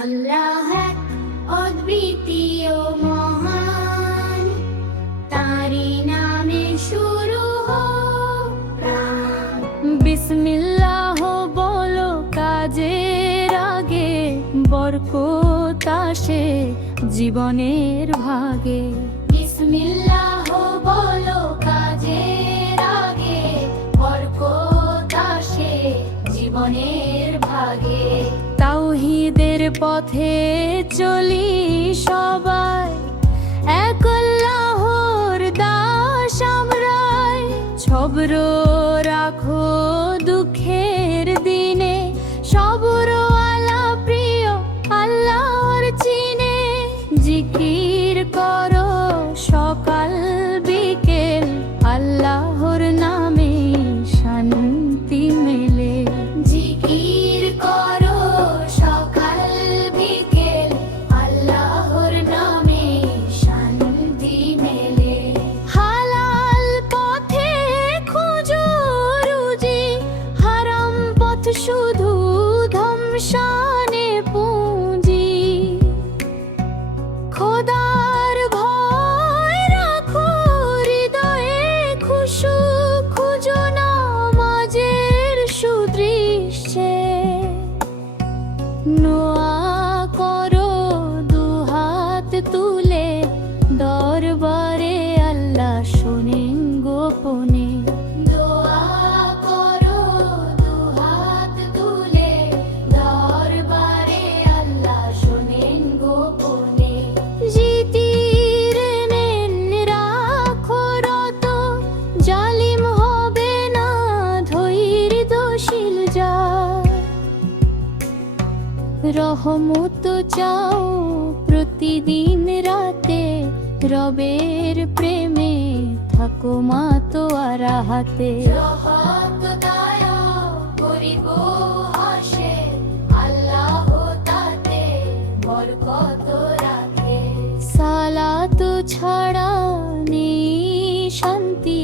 আল্লাহ এক অদ্বিতীয় মহান। তারি নামে শুরু প্রাণ। বিসমিল্লাহ বলো কাজের আগে বরকত আসে জীবনের ভাগে। বিসমিল্লাহ বলো কাজের আগে বরকত আসে জীবনের ভাগে। তাওহীদের পথে চলি সবাই। একল্লাহর দাস আমরাই। ছবর শুধু ধ্বংসানে পুঁজি। খোদার ভয় রাখো হৃদয়ে খুশু খুঁজো নামাজের সুদৃশ্যে। নোয়া রহমত চাও প্রতিদিন রাতে রবের প্রেমে থাকো মা তো আর হাতে সালাত ছাড়া নেই শান্তি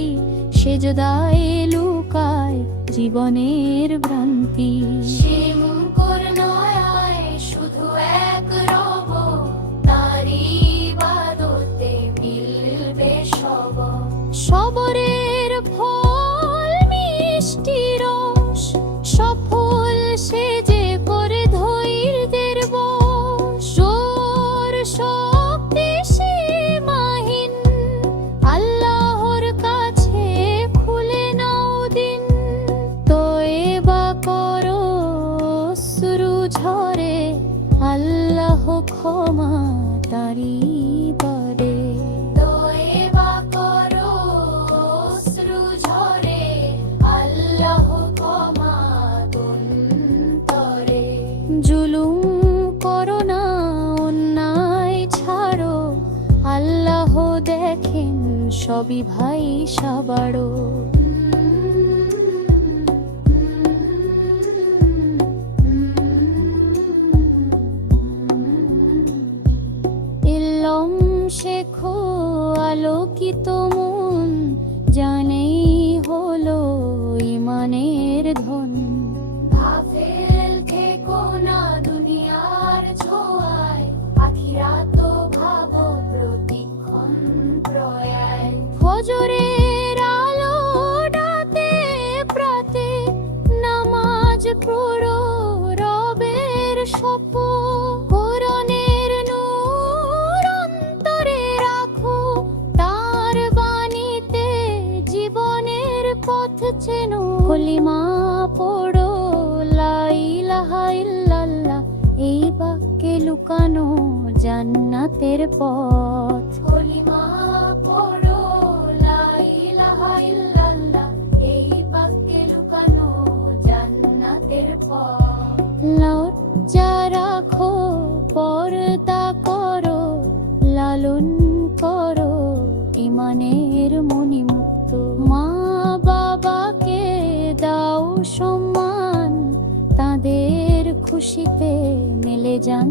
সেজদায় লুকায় জীবনের ভ্রান্তি। এক রব মিষ্টি রস, সফল সেজে করে ধৈর্যের বশ। জোর শক্তি সীমাহীন আল্লাহর কাছে খুলে নাও দিন। তো এবা করো ঝরে ক্ষমা তারি বারে দোয়েবা করো ঝরে আল্লাহ ক্ষমা তরে জুলুম করো না অন্যায় ছাড়ো আল্লাহ দেখেন সবই ভাই সাবারো আলোকিত মন জানেই হলো ইমানের ধন। কলিমা পড়ো লাইলাহা ইল্লাল্লাহ। এই বাক্যে লুকানো জান্নাতের পথ। কলিমা পড়ো লাইলাহা ইল্লাল্লাহ। এই বাক্যে লুকানো জান্নাতের পথ। সম্মান তাদের খুশিতে মেলে যান।